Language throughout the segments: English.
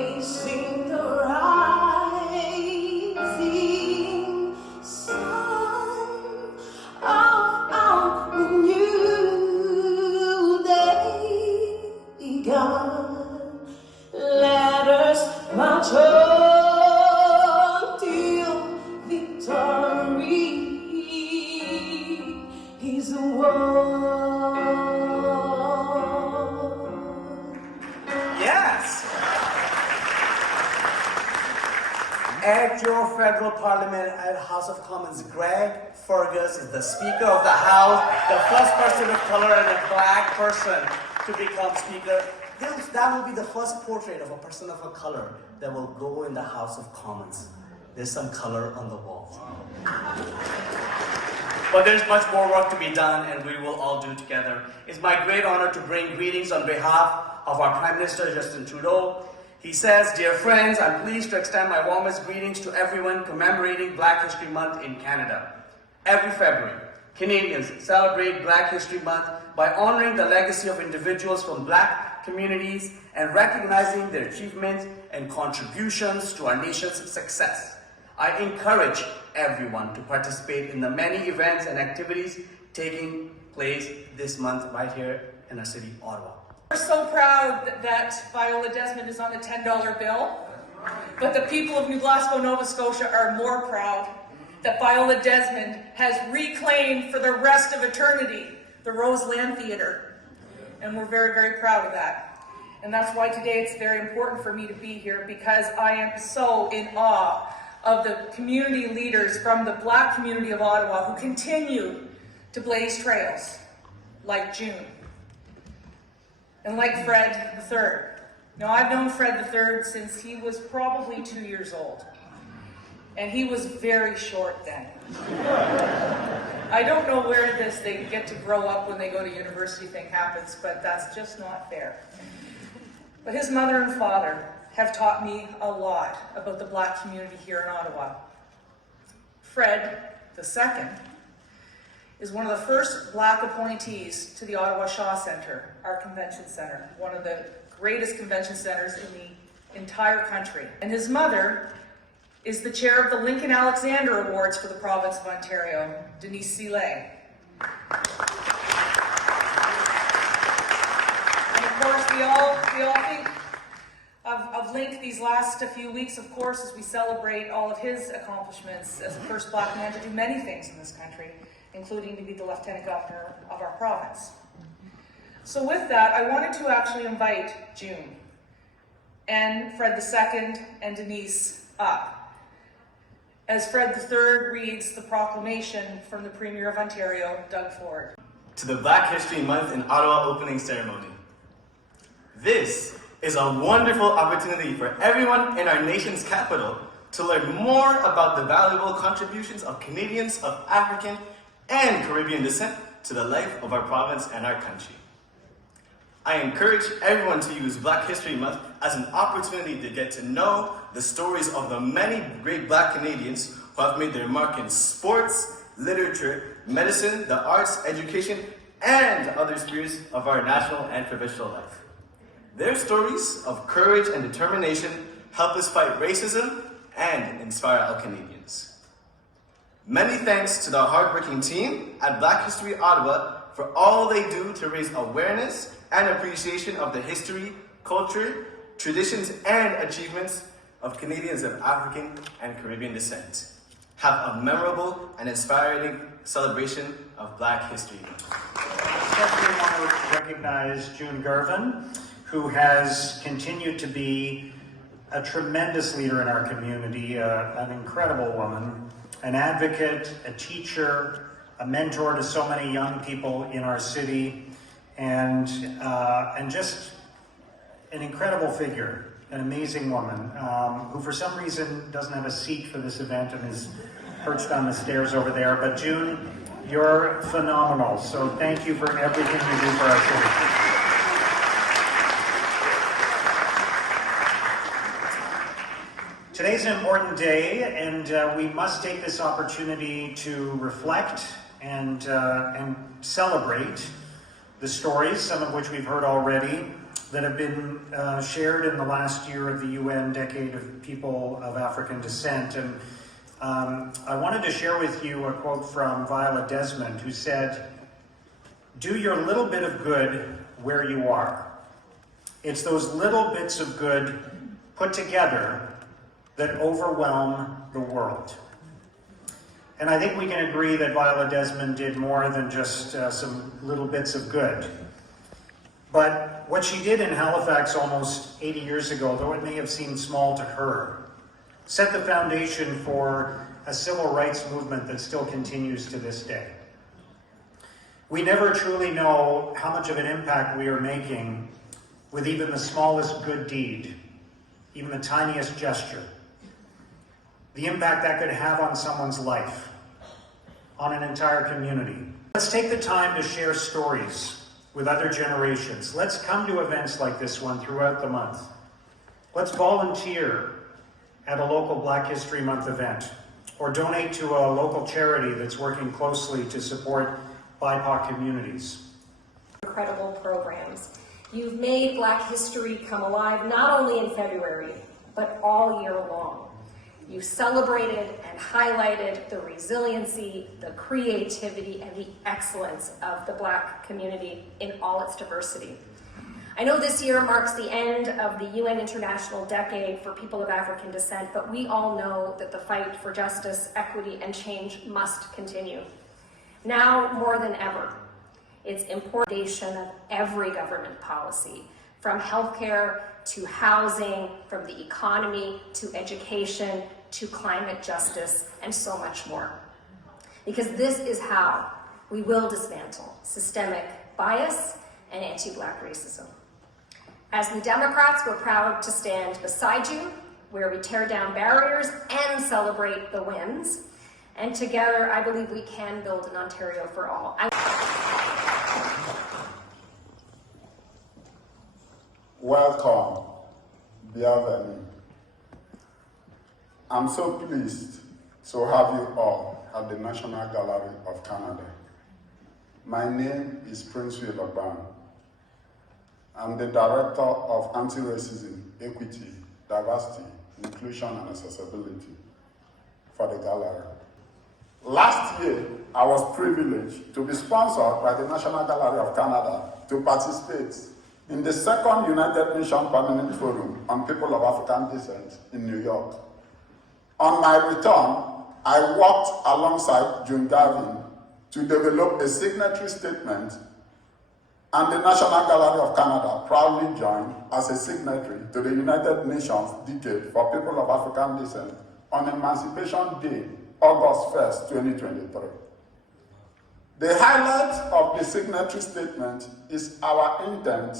facing the rising sun of our new day begun. Let us march on till victory is won. Yes! At your federal parliament at House of Commons, Greg Fergus is the Speaker of the House, the first person of color and a black person to become Speaker. That will be the first portrait of a person of a color that will go in the House of Commons. There's some color on the wall. But there's much more work to be done, and we will all do together. It's my great honor to bring greetings on behalf of our Prime Minister, Justin Trudeau. He says, "Dear friends, I'm pleased to extend my warmest greetings to everyone commemorating Black History Month in Canada. Every February, Canadians celebrate Black History Month by honoring the legacy of individuals from Black communities and recognizing their achievements and contributions to our nation's success. I encourage everyone to participate in the many events and activities taking place this month right here in our city, Ottawa." We're so proud that Viola Desmond is on the $10 bill, but the people of New Glasgow, Nova Scotia are more proud that Viola Desmond has reclaimed for the rest of eternity the Roseland Theatre. And we're very, very proud of that. And that's why today it's very important for me to be here, because I am so in awe of the community leaders from the Black community of Ottawa who continue to blaze trails, like June. And like Fred III. Now, I've known Fred III since he was probably 2 years old. And he was very short then. I don't know where they get to grow up when they go to university thing happens, but that's just not fair. But his mother and father have taught me a lot about the Black community here in Ottawa. Fred II is one of the first Black appointees to the Ottawa Shaw Centre, our convention centre, one of the greatest convention centres in the entire country. And his mother is the chair of the Lincoln Alexander Awards for the province of Ontario, Denise Seeley. And of course, we all think of Link these last few weeks, of course, as we celebrate all of his accomplishments as the first Black man to do many things in this country, including to be the Lieutenant Governor of our province. So with that, I wanted to actually invite June and Fred II and Denise up, as Fred III reads the proclamation from the Premier of Ontario, Doug Ford. To the Black History Month in Ottawa opening ceremony. This is a wonderful opportunity for everyone in our nation's capital to learn more about the valuable contributions of Canadians of African and Caribbean descent to the life of our province and our country. I encourage everyone to use Black History Month as an opportunity to get to know the stories of the many great Black Canadians who have made their mark in sports, literature, medicine, the arts, education, and other spheres of our national and provincial life. Their stories of courage and determination help us fight racism and inspire all Canadians. Many thanks to the hardworking team at Black History Ottawa for all they do to raise awareness and appreciation of the history, culture, traditions, and achievements of Canadians of African and Caribbean descent. Have a memorable and inspiring celebration of Black History Month. Especially want to recognize June Garvin, who has continued to be a tremendous leader in our community, an incredible woman, an advocate, a teacher, a mentor to so many young people in our city, and just an incredible figure, an amazing woman, who for some reason doesn't have a seat for this event and is perched on the stairs over there. But June, you're phenomenal, so thank you for everything you do for our city. Today's an important day, and we must take this opportunity to reflect and celebrate the stories, some of which we've heard already, that have been shared in the last year of the UN Decade of People of African Descent. And I wanted to share with you a quote from Viola Desmond, who said, "Do your little bit of good where you are. It's those little bits of good put together that overwhelm the world." And I think we can agree that Viola Desmond did more than just some little bits of good. But what she did in Halifax almost 80 years ago, though it may have seemed small to her, set the foundation for a civil rights movement that still continues to this day. We never truly know how much of an impact we are making with even the smallest good deed, even the tiniest gesture. The impact that could have on someone's life, on an entire community. Let's take the time to share stories with other generations. Let's come to events like this one throughout the month. Let's volunteer at a local Black History Month event, or donate to a local charity that's working closely to support BIPOC communities. Incredible programs. You've made Black history come alive not only in February, but all year long. You celebrated and highlighted the resiliency, the creativity, and the excellence of the Black community in all its diversity. I know this year marks the end of the UN International Decade for People of African Descent, but we all know that the fight for justice, equity, and change must continue. Now more than ever, it's important of every government policy, from healthcare to housing, from the economy to education to climate justice, and so much more. Because this is how we will dismantle systemic bias and anti-Black racism. As New Democrats, we're proud to stand beside you, where we tear down barriers and celebrate the wins. And together, I believe we can build an Ontario for all. Welcome, bienvenue. I'm so pleased to have you all at the National Gallery of Canada. My name is Prince Willoughby. I'm the Director of Anti-Racism, Equity, Diversity, Inclusion and Accessibility for the Gallery. Last year, I was privileged to be sponsored by the National Gallery of Canada to participate in the second United Nations Permanent Forum on People of African Descent in New York. On my return, I worked alongside June Garvin to develop a signatory statement, and the National Gallery of Canada proudly joined as a signatory to the United Nations Decade for People of African Descent on Emancipation Day, August 1st, 2023. The highlight of the signatory statement is our intent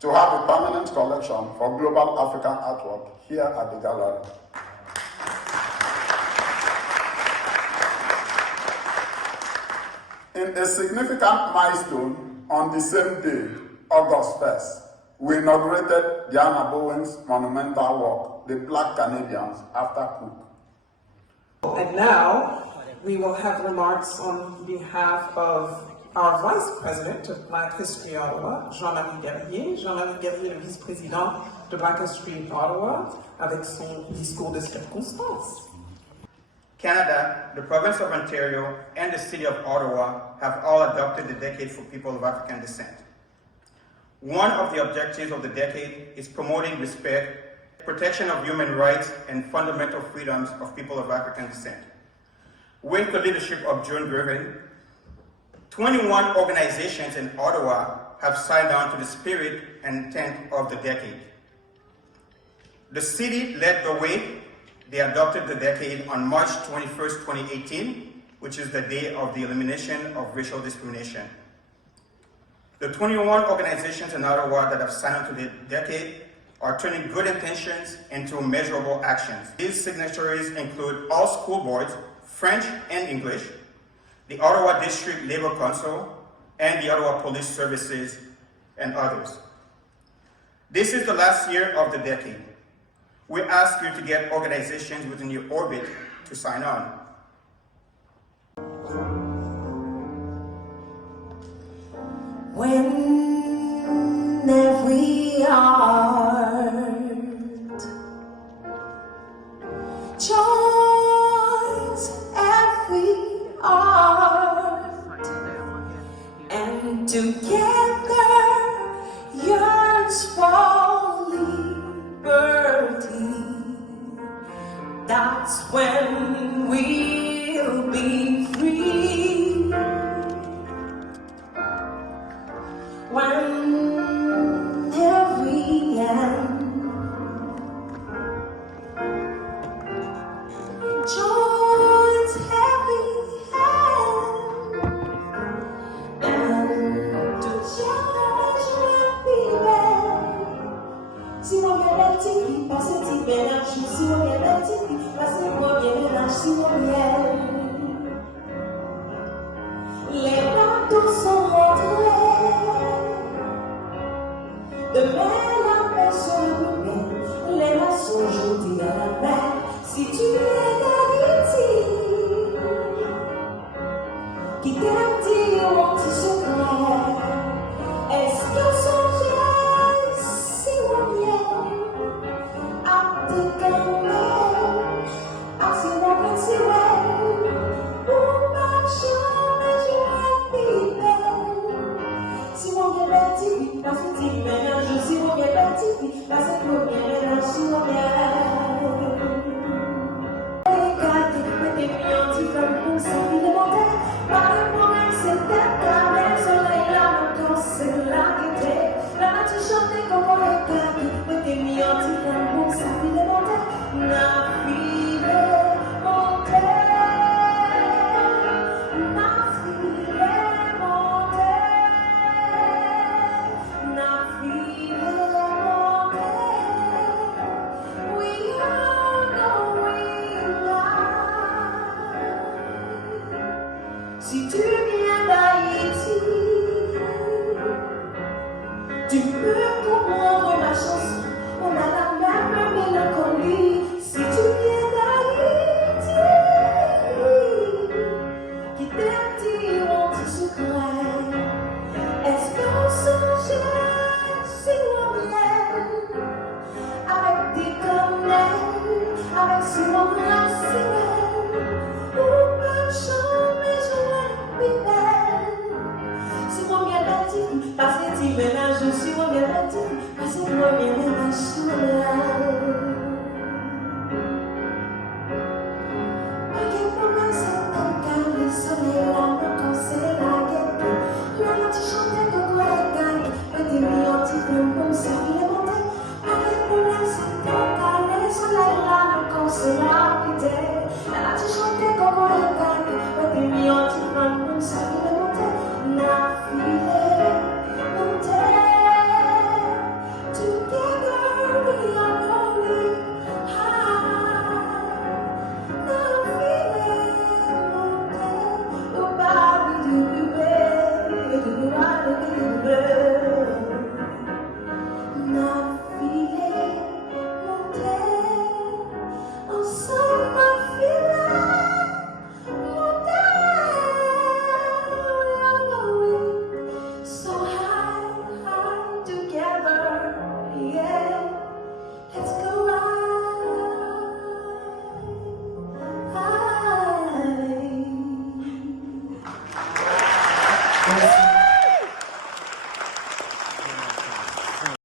to have a permanent collection for global African artwork here at the gallery. In a significant milestone, on the same day, August 1st, we inaugurated Diana Bowen's monumental work, The Black Canadians After Cook. And now, we will have remarks on behalf of our Vice President of Black History Ottawa, Jean-Marie Guerrier. Jean-Marie Guerrier, le vice-président de Black History Ottawa, avec son discours de circonstance. Canada, the province of Ontario, and the city of Ottawa have all adopted the Decade for People of African Descent. One of the objectives of the decade is promoting respect, protection of human rights, and fundamental freedoms of people of African descent. With the leadership of June Garvin, 21 organizations in Ottawa have signed on to the spirit and intent of the decade. The city led the way. They adopted the decade on March 21st, 2018, which is the day of the elimination of racial discrimination. The 21 organizations in Ottawa that have signed on to the decade are turning good intentions into measurable actions. These signatories include all school boards, French and English, the Ottawa District Labor Council, and the Ottawa Police Services, and others. This is the last year of the decade. We ask you to get organizations within your orbit to sign on. When every heart joins every heart, and together yearns for liberty. That's when we'll be free. When every hand joins every hand, and together we'll be there. Si on vient d'un petit qui passe un petit ménage, si on vient d'un petit qui passe un premier ménage, si on vient. Les bateaux sont rentrés, demain la paix sera plus belle, les maçons jetés à la mer. Si tu